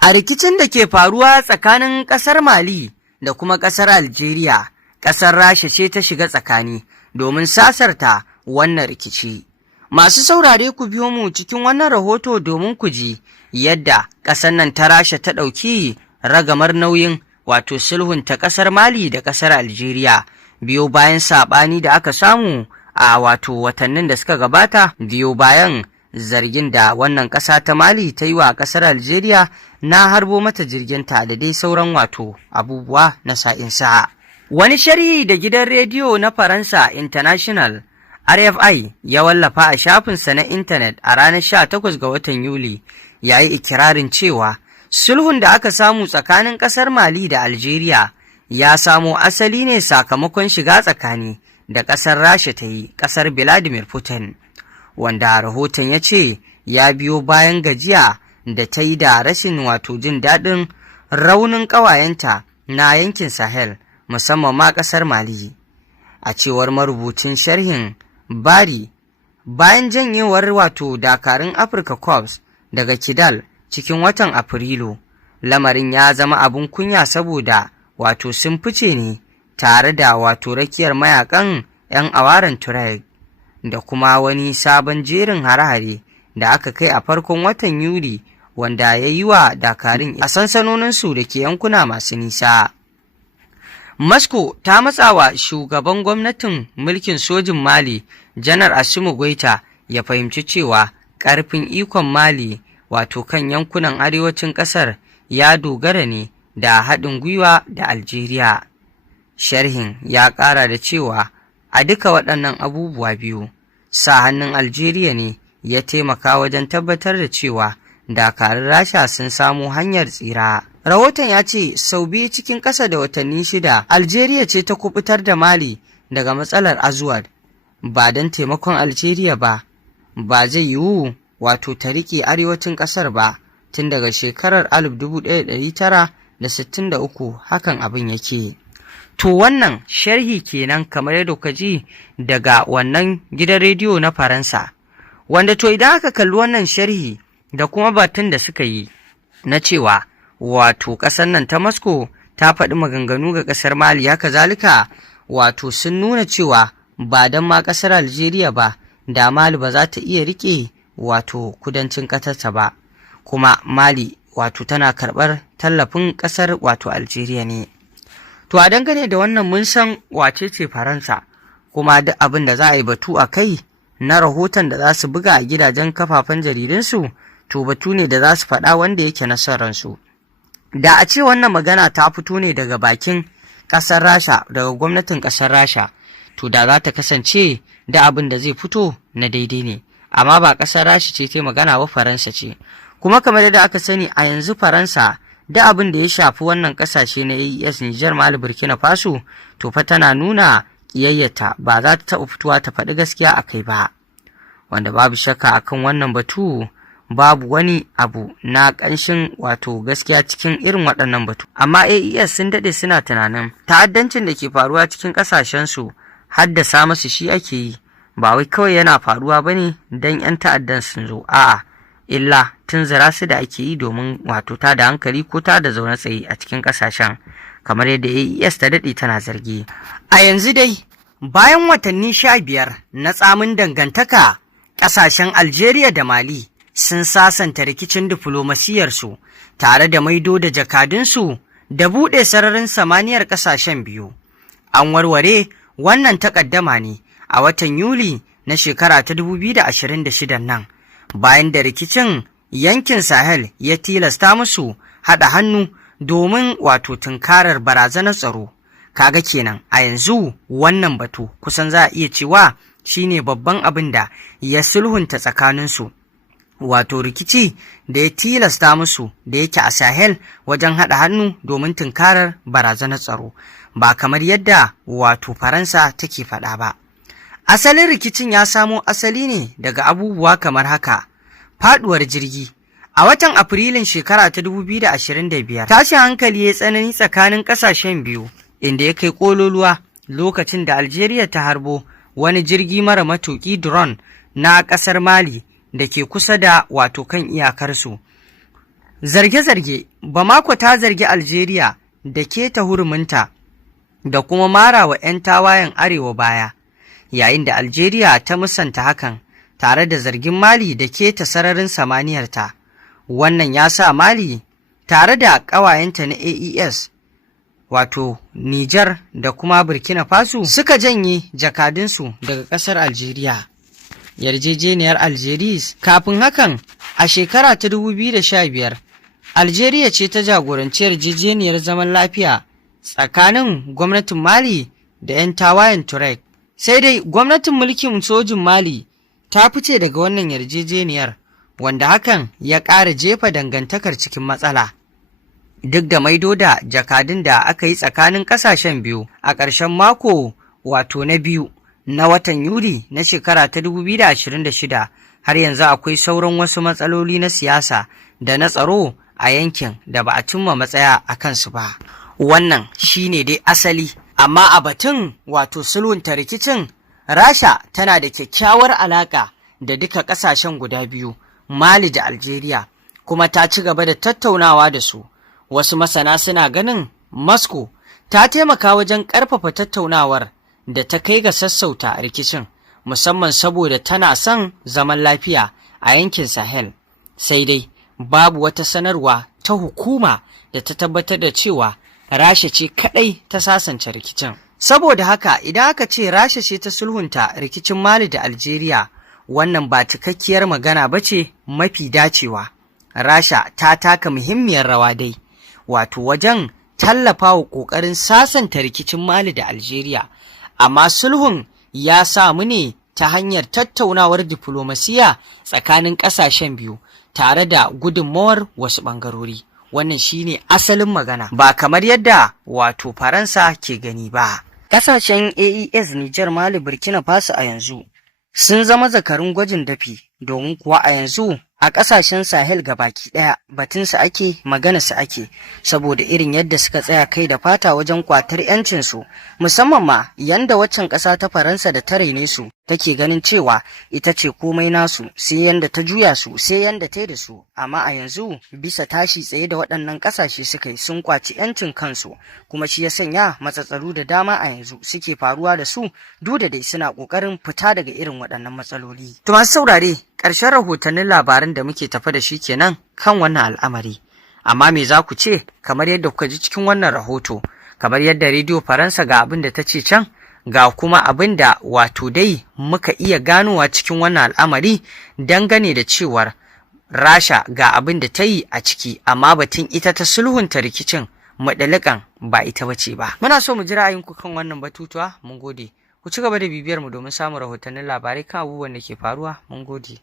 A rikicin da ke faruwa tsakanin ƙasar Mali da kuma ƙasar Algeria, ƙasar Rasha ce ta shiga tsakani domin sasarta wannan rikici. Masu saurare ku biyo mu cikin wannan rahoto domin ku ji yadda ƙasar nan ta Rasha ta ɗauki ragamar nauyin wato sulhunta ƙasar Mali da ƙasar Algeria biyo bayan saɓani da aka samu a wato watannin da suka gabata biyo bayan zargin da wannan ƙasa ta Mali ta yi wa ƙasar Algeria na harbo mata jirginta da dai sauran wato abubuwa na sa'insa. Wani sharhi da gidan rediyo na Faransa International RFI ya wallafa a shafinsa na intanet a ranar 18 ga watan Yuli ya yi ikirarin cewa sulhun da aka samu tsakanin ƙasar Mali da Algeria ya samo asali ne sakamakon shiga tsakani da ƙasar Rasha ta yi ƙasar Vladimir Putin, wanda rahoton ya ce ya biyo bayan gajiya da ta yi da rashin wato jin daɗin raunin ƙawayenta na yankin Sahel musamman ma ƙasar Mali. A cewar marubucin sharhin Bari, bayan janyewar wato dakarun Africa Corps daga Kidal cikin watan Afrilu, lamarin ya zama abin kunya saboda wato sun fice ne tare da wato rakiyar mayakan 'yan awaren Tuareg da kuma wani sabon jerin hare-hare da aka kai a farkon watan Yuli wanda ya yi wa dakarun a sansanoninsu da ke yankuna masu nisa. Moscow ta matsawa shugaban gwamnatin mulkin sojin Mali, Janar Assimi Goïta, ya fahimci cewa ƙarfin ikon Mali wato kan yankunan arewacin ƙasar ya dogara ne da haɗin gwiwa da Algeria. Sharhin ya ƙara da cewa a duka waɗannan abubuwa biyu, sa hannun Algeria ne ya taimaka wajen tabbatar da cewa dakarun Rasha sun samu hanyar tsira. Rahoton ya ce sau biyu cikin ƙasa da watanni 6 Algeria ce ta kubutar da Mali daga matsalar Azuwad. Ba don taimakon Algeria ba zai yiwu wato ta riƙe arewacin ƙasar ba. Tun daga shekarar 1963 hakan abin yake. To wannan sharhi kenan kamar yadda ka ji daga wannan gidan rediyo na Faransa, wanda to idan aka kalli wannan sharhi da kuma batun da suka yi na cewa wato ƙasar nan ta Moscow ta faɗi maganganu ga ƙasar Mali, haka zalika wato sun nuna cewa ba don ma ƙasar Algeria ba da Mali ba za ta iya riƙe wato kudancin ƙasarta ba, kuma Mali wato tana karɓar tallafin ƙasar wato Algeria ne. To a dangane da wannan mun san wace ce Faransa, kuma duk abin da za a yi batu a kai na rahoton da za su buga a gidajen kafafen jaridunsu, to batu ne da za su faɗa wanda yake na son ransu. Da a ce wannan magana ta fito ne daga bakin ƙasar Rasha, daga gwamnatin ƙasar Rasha, to da za ta kasance da abin da zai fito na daidai ne, amma ba ƙasar Rasha ce ta magana ba, Faransa ce. Kuma kamar da aka sani a yanzu Faransa da abin da ya shafi wannan ƙasashe na AES, Nijar, Mali, Burkina Faso, to fa tana nuna ƙiyayyata, ba za ta taɓa fitowa ta faɗi gaskiya a kai ba, wanda babu shakka akan wannan batu babu wani abu na ƙanshin wato gaskiya cikin irin waɗannan batu. Amma AES sun daɗe suna tunanin ta'addancin da ke faruwa cikin ƙasashensu haddasa masu shi ake yi, ba wai kawai yana faruwa ba ne don 'yan ta'addan sun zo, a'a, illa tunzura su da ake yi domin wato ta da hankali ko ta da zaune tsaye a cikin ƙasashen, kamar yadda AES ta daɗe tana zargi. A yanzu dai bayan watanni 15 na tsamin dangantaka, ƙasashen Algeria da Mali sun sasanta rikicin diflomasiyarsu tare da maido da jakadunsu da buɗe sararin samaniyar ƙasashen biyu. An warware wannan takaddama ne a watan Yuli na shekara ta 2026 nan, bayan da rikicin yankin Sahel ya tilasta musu haɗa hannu domin wato tunkarar barazanar tsaro. Kaga kenan a yanzu wannan batu kusan za a iya cewa shine babban abin da ya sulhunta tsakaninsu, wato rikici da ya tilasta musu da yake a Sahel wajen haɗa hannu domin tunkarar barazanar tsaro, ba kamar yadda wato Faransa take faɗa ba. Asalin rikicin ya samo asali ne daga abubuwa kamar haka: faɗuwar jirgi a watan Afrilun shekara ta 2025, tashin hankali ya tsanani tsakanin ƙasashen biyu, inda ya kai ƙololuwa lokacin da Algeria ta harbo wani jirgi mara matuƙi drone na ƙasar Mali da ke kusa da wato kan iyakarsu. Zarge-zarge, Bamako ta zargi Algeria da keta huruminta da kuma mara wa 'yan tawayen arewa baya, yayin da Algeria ta musanta hakan tare da zargin Mali da keta sararin samaniyarta. Wannan ya sa Mali tare da ƙawayenta na AES wato Nijar da kuma Burkina Faso suka janye jakadunsu daga ƙasar Algeria. Yarjejeniyar Algeria kafin hakan a shekara ta 2015 Algeria ce ta jagoranci yarjejeniyar zaman lafiya tsakanin gwamnatin Mali da 'yan tawayen Tuareg. Sai dai gwamnatin mulkin sojin Mali ta fice daga wannan yarjejeniyar, wanda hakan ya ƙara jefa dangantakar cikin matsala. Duk da maido da jakadun da aka yi tsakanin ƙasashen biyu a ƙarshen mako wato na biyu na watan Yuli na shekara ta 2026, har yanzu akwai sauran wasu matsaloli na siyasa da na tsaro a yankin da ba a cimma matsaya a kansu ba. Wannan shine dai asali, amma a batun wato sulhunta rikicin, Rasha tana da kyakkyawar alaƙa da duka ƙasashen guda biyu, Mali da Algeria, kuma ta ci gaba da tattaunawa da su. Wasu masana suna ganin Moscow ta taimaka wajen ƙarfafa tattaunawar da ta kai ga sassauta rikicin, musamman saboda tana son zaman lafiya a yankin Sahel. Sai dai babu wata sanarwa ta hukuma da ta tabbatar da cewa Rasha ce kaɗai ta sasanta rikicin. Saboda haka idan aka ce Rasha ce ta sulhunta rikicin Mali da Algeria, wannan ba cikakkiyar magana ba ce mafi dacewa. Rasha ta taka muhimmiyar rawa dai, wato wajen tallafa wa ƙoƙarin sasanta rikicin Mali da Algeria, amma sulhun ya samu ne ta hanyar tattaunawar diflomasiya tsakanin ƙasashen biyu tare da gudunmawar wasu ɓangarori. Wannan shine asalin magana, ba kamar yadda wato Faransa ke gani ba. Ƙasashen AES, Nijar, Mali, Burkina Faso a yanzu sun zama zakarun gwajin dafi, domin kuwa a yanzu a ƙasashen Sahel gabaki ɗaya batunsu ake, maganarsu ake, saboda irin yadda suka tsaya kai da fata wajen kwatar 'yancinsu, musamman ma yanda waccan ƙasa ta Faransa da ta raine su take ganin cewa ita ce komai nasu, sai yanda ta juya su, sai yanda ta yi da su. Amma a yanzu bisa tashi tsaye da waɗannan ƙasashe suka yi, sun kwaci 'yancin kansu, kuma shi ya sanya matsatsalu da dama a yanzu suke faruwa da su, duk da dai suna ƙoƙarin fita daga irin waɗannan matsaloli. To masu saurare, ƙarshen rahotannin labaran da muke tafa da shi kenan kan wannan al'amari. Amma me za ku ce kamar yadda kuka ji cikin wannan rahoto? Kamar yadda Rediyo Faransa ga abin da ta ce can, ga kuma abin da wato dai muka iya ganowa cikin wannan al'amari dangane da cewar Rasha ga abin da ta yi a ciki, amma batun ita ta sulhunta rikicin madalikan ba ita bace ba. Muna so mu ji ra'ayinku kan wannan batutuwa. Mun gode. Ku ci gaba da bibiyar mu domin samun rahotannin labarai kan abubuwan da ke faruwa. Mun gode.